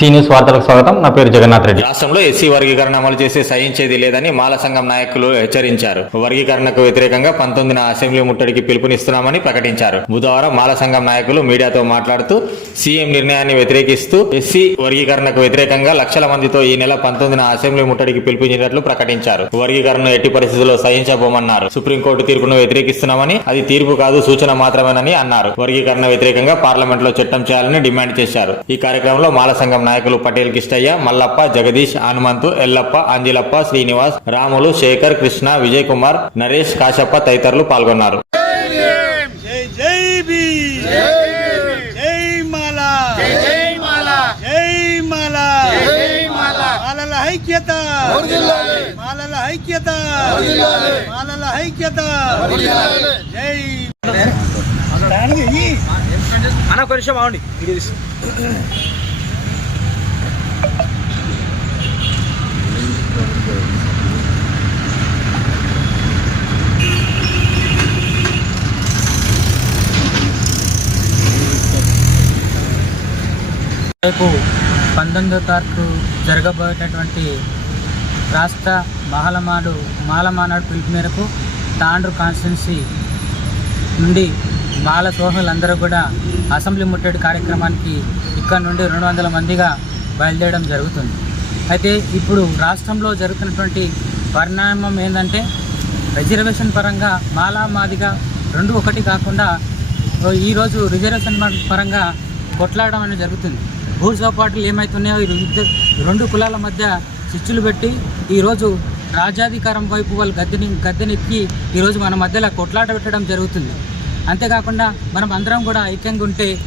See news వార్తలకు స్వాగతం. నా పేరు జగన్నాథ్ రెడ్డి. రాష్ట్రంలో ఎస్సీ వర్గీకరణ అమలు చేసి సహించేది లేదని మాల సంఘం నాయకులు హెచ్చరించారు. వర్గీకరణకు వ్యతిరేకంగా పంతొమ్మిదిన అసెంబ్లీ ముట్టడికి పిలుపునిస్తున్నామని ప్రకటించారు. బుధవారం మాల సంఘం నాయకులు మీడియాతో మాట్లాడుతూ సీఎం నిర్ణయాన్ని వ్యతిరేకిస్తూ ఎస్సీ వర్గీకరణకు వ్యతిరేకంగా లక్షల మందితో ఈ నెల పంతొమ్మిదిన అసెంబ్లీ ముట్టడికి పిలుపునిచ్చినట్లు ప్రకటించారు. వర్గీకరణను ఎట్టి పరిస్థితుల్లో సహించబోమన్నారు. సుప్రీంకోర్టు తీర్పును వ్యతిరేకిస్తున్నామని అది తీర్పు కాదు సూచన మాత్రమేనని అన్నారు. వర్గీకరణ వ్యతిరేకంగా పార్లమెంట్లో చట్టం చేయాలని డిమాండ్ చేశారు. ఈ కార్యక్రమంలో మాల సంఘం నాయకులు పటేల్ కిష్టయ్య మల్లప్ప జగదీష్ హనుమంతు ఎల్లప్ప అంజిలప్ప శ్రీనివాస్ రాములు శేఖర్ కృష్ణ విజయ్ కుమార్ నరేష్ కాశప్ప తదితరులు పాల్గొన్నారు. జై జై బి జై మాలా! జై మాలా! జై మాలా! జై మాలా! మాలల ఐక్యత. మాలల ఐక్యత. మాలల ఐక్యత! వర్ధిల్లాలి. జై అన్న ఒక నిమిషం రేపు పంతొమ్మిదో తారీఖు జరగబోయేటటువంటి రాష్ట్ర మహలమాడు మాలమానాడు పిలుపు మేరకు తాండ్రు కాన్స్టిట్యున్సీ నుండి మాల సోహలందరూ కూడా అసెంబ్లీ ముట్టడి కార్యక్రమానికి ఇక్కడ నుండి రెండు వందల మందిగా బయలుదేరడం జరుగుతుంది. అయితే ఇప్పుడు రాష్ట్రంలో జరుగుతున్నటువంటి పరిణామం ఏంటంటే రిజర్వేషన్ పరంగా మాలా మాదిగా రెండు ఒకటి కాకుండా ఈరోజు రిజర్వేషన్ పరంగా కొట్లాడడం అనేది జరుగుతుంది. భూసోపాట్లు ఏమవుతున్నాయో ఈ రెండు- కులాల మధ్య చిచ్చులు పెట్టి ఈరోజు రాజ్యాధికారం వైపు వాళ్ళు గద్దెని గద్దెనెక్కి ఈరోజు మన మధ్యలో కొట్లాట పెట్టడం జరుగుతుంది. అంతేకాకుండా మనం అందరం కూడా ఐక్యంగా ఉంటే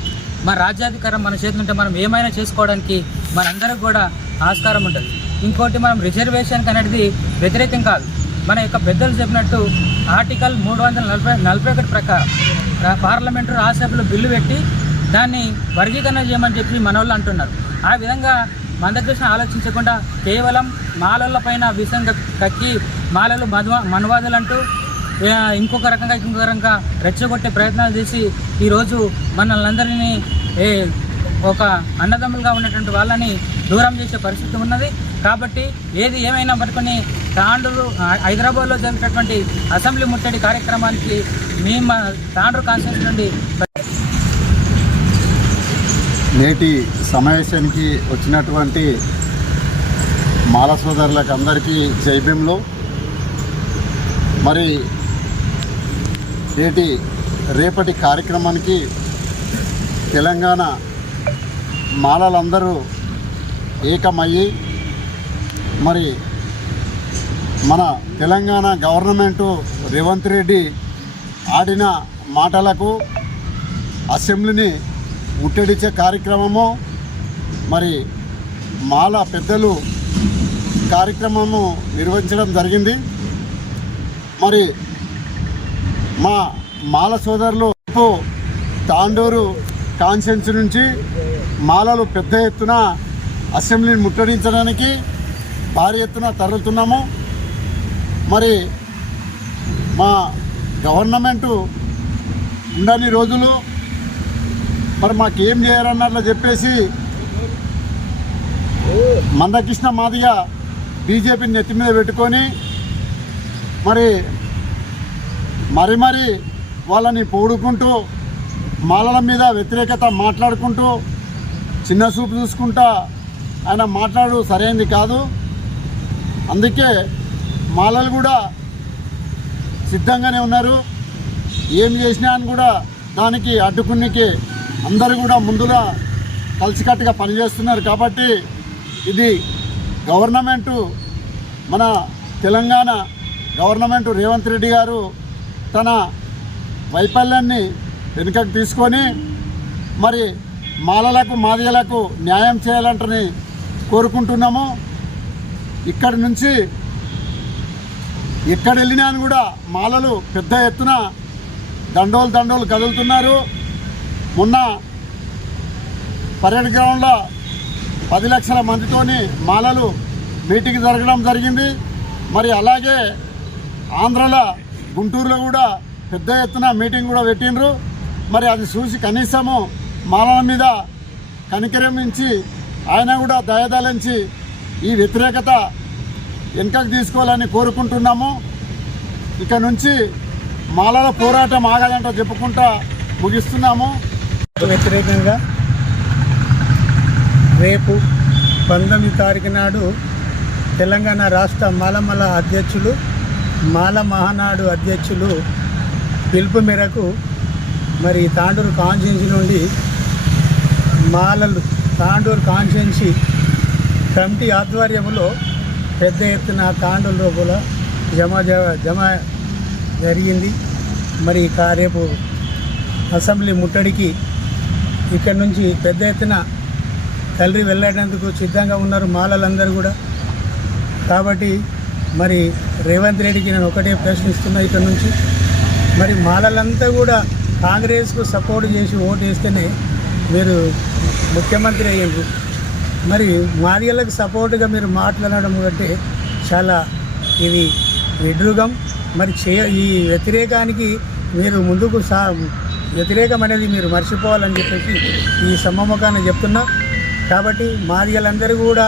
మన రాజ్యాధికారం మన చేతులు ఉంటే మనం ఏమైనా చేసుకోవడానికి మనందరం కూడా ఆస్కారం ఉంటుంది. ఇంకోటి మనం రిజర్వేషన్ అనేది వ్యతిరేకం కాదు. మన యొక్క పెద్దలు చెప్పినట్టు ఆర్టికల్ మూడు వందల నలభై నలభై ఒకటి ప్రకారం పార్లమెంటు రాజ్యసభలో బిల్లు పెట్టి దాన్ని వర్గీకరణ చేయమని చెప్పి మన వాళ్ళు అంటున్నారు. ఆ విధంగా మందకృష్ణ ఆలోచించకుండా కేవలం మాలల పైన విషం కక్కి మాలలు మధు మనువాదులు అంటూ ఇంకొక రకంగా ఇంకొక రకంగా రెచ్చగొట్టే ప్రయత్నాలు చేసి ఈరోజు మనల్ని అందరినీ ఏ ఒక అన్నదమ్ములుగా ఉన్నటువంటి వాళ్ళని దూరం చేసే పరిస్థితి ఉన్నది. కాబట్టి ఏది ఏమైనా పట్టుకొని తాండ్రు హైదరాబాద్లో జరిగినటువంటి అసెంబ్లీ ముట్టడి కార్యక్రమానికి మేము తాండ్రు కాన్స్టిట్యూన్స్ నుండి నేటి సమావేశానికి వచ్చినటువంటి మాల సోదరులకు అందరికీ జైభీంలో మరి నేటి రేపటి కార్యక్రమానికి తెలంగాణ మాలలందరూ ఏకమయ్యి మరి మన తెలంగాణ గవర్నమెంటు రేవంత్ రెడ్డి ఆడిన మాటలకు అసెంబ్లీని ముట్టడిచ్చే కార్యక్రమము మరి మాల పెద్దలు కార్యక్రమము నిర్వహించడం జరిగింది. మరి మా మాల సోదరులు రేపు తాండూరు కాన్షియన్స్ నుంచి మాలలు పెద్ద ఎత్తున అసెంబ్లీని ముట్టడించడానికి భారీ ఎత్తున తరలుతున్నాము. మరి మా గవర్నమెంటు ఉండని రోజులు మరి మాకేం చేయరన్నట్లు చెప్పేసి మందకృష్ణ మాదిగ బీజేపీని నెత్తి మీద పెట్టుకొని మరి మరి మరి వాళ్ళని పొగుడుకుంటూ మాలల మీద వ్యతిరేకత మాట్లాడుకుంటూ చిన్న చూపు చూసుకుంటా ఆయన మాట్లాడు సరైనది కాదు. అందుకే మాలలు కూడా సిద్ధంగానే ఉన్నారు. ఏం చేసినా అని కూడా దానికి అడ్డుకునికి అందరూ కూడా ముందుగా కలిసికట్టుగా పనిచేస్తున్నారు కాబట్టి ఇది గవర్నమెంటు మన తెలంగాణ గవర్నమెంట్ రేవంత్ రెడ్డి గారు తన వైఫల్యాన్ని వెనుకకు తీసుకొని మరి మాలలకు మాదిగలకు న్యాయం చేయాలంటని కోరుకుంటున్నాము. ఇక్కడి నుంచి ఎక్కడ వెళ్ళినా కూడా మాలలు పెద్ద ఎత్తున దండోలు దండోలు కదులుతున్నారు. మొన్న పరేడ్ గ్రౌండ్లో పది లక్షల మందితోని మాలలు మీటింగ్ జరగడం జరిగింది. మరి అలాగే ఆంధ్రలో గుంటూరులో కూడా పెద్ద ఎత్తున మీటింగ్ కూడా పెట్టిండ్రు. మరి అది చూసి కనీసము మాలల మీద కనికరమించి ఆయన కూడా దయదలించి ఈ వ్యతిరేకత వెనుకకు తీసుకోవాలని కోరుకుంటున్నాము. ఇక నుంచి మాలల పోరాటం ఆగదంట చెప్పుకుంటా ముగిస్తున్నాము. వ్యతిరేకంగా రేపు పంతొమ్మిది తారీఖు నాడు తెలంగాణ రాష్ట్ర మాలమల అధ్యక్షులు మాల మహానాడు అధ్యక్షులు పిలుపు మేరకు మరి తాండూరు కాన్స్టిట్యున్సీ నుండి మాలలు తాండూరు కాన్స్టిట్యున్సీ కమిటీ ఆధ్వర్యంలో పెద్ద ఎత్తున తాండూరు లోపల జమ జ- జమ జరిగింది. మరి కా రేపు అసెంబ్లీ ముట్టడికి ఇక్కడ నుంచి పెద్ద ఎత్తున తల్లి వెళ్ళేటందుకు సిద్ధంగా ఉన్నారు మాలలందరూ కూడా. కాబట్టి మరి రేవంత్ రెడ్డికి నేను ఒకటే ప్రశ్నిస్తున్నా ఇక్కడ నుంచి. మరి మాలలంతా కూడా కాంగ్రెస్కు సపోర్ట్ చేసి ఓటు వేస్తేనే మీరు ముఖ్యమంత్రి అయ్యారు మరి మాదిగలకు సపోర్ట్గా మీరు మాట్లాడడం కంటే చాలా ఇది విడ్రుగం. మరి చే ఈ వ్యతిరేకానికి మీరు ముందుకు సా వ్యతిరేకం అనేది మీరు మర్చిపోవాలని చెప్పేసి ఈ సమ్మముఖాన్ని చెప్తున్నా. కాబట్టి మాదిగలందరూ కూడా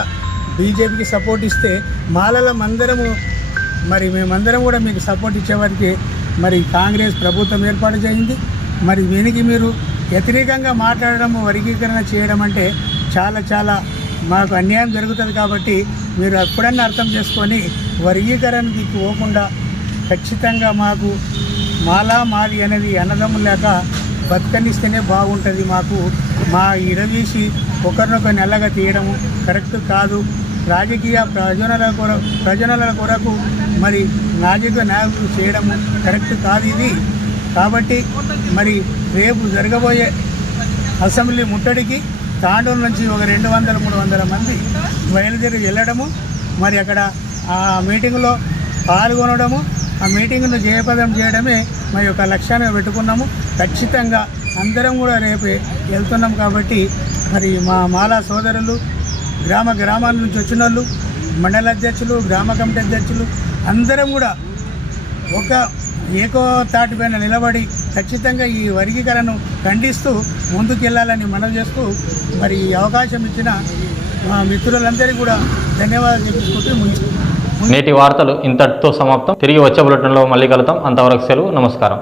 బీజేపీకి సపోర్ట్ ఇస్తే మాలలం అందరము మరి మేమందరం కూడా మీకు సపోర్ట్ ఇచ్చేవారికి మరి కాంగ్రెస్ ప్రభుత్వం ఏర్పాటు చేయింది. మరి దీనికి మీరు వ్యతిరేకంగా మాట్లాడడం వర్గీకరణ చేయడం అంటే చాలా చాలా మాకు అన్యాయం జరుగుతుంది కాబట్టి మీరు ఎప్పుడన్నా అర్థం చేసుకొని వర్గీకరణకి పోకుండా ఖచ్చితంగా మాకు మాలా మాది అనేది అన్నదమ్ము లేక బతకనిస్తేనే బాగుంటుంది మాకు. మా ఇరవీసి ఒకరినొక నెలగా తీయడము కరెక్ట్ కాదు. రాజకీయ ప్రయోజనాల కొరకు ప్రయోజనాల కొరకు మరి రాజకీయ నాయకులు చేయడము కరెక్ట్ కాదు ఇది. కాబట్టి మరి రేపు జరగబోయే అసెంబ్లీ ముట్టడికి తాండూరు నుంచి ఒక రెండు వందల మూడు వందల మంది బయలుదేరి వెళ్ళడము మరి అక్కడ ఆ మీటింగ్లో పాల్గొనడము ఆ మీటింగ్ను జయప్రదం చేయడమే మా యొక్క లక్ష్యాన్ని పెట్టుకున్నాము. ఖచ్చితంగా అందరం కూడా రేపు వెళ్తున్నాం కాబట్టి మరి మా మాలా సోదరులు గ్రామ గ్రామాల నుంచి వచ్చిన వాళ్ళు మండల అధ్యక్షులు గ్రామ కమిటీ అధ్యక్షులు అందరం కూడా ఒక ఏకో తాటిపైన నిలబడి ఖచ్చితంగా ఈ వర్గీకరణను ఖండిస్తూ ముందుకెళ్ళాలని మనవి చేస్తూ మరి ఈ అవకాశం ఇచ్చిన మా మిత్రులందరికీ కూడా ధన్యవాదాలు చెప్పుకుంటూ ముగిస్తున్నాను నేటి వార్తలు ఇంతటితో సమాప్తం. తిరిగి వచ్చే బులెటిన్లో మళ్ళీ కలుద్దాం. అంతవరకు సెలవు. నమస్కారం.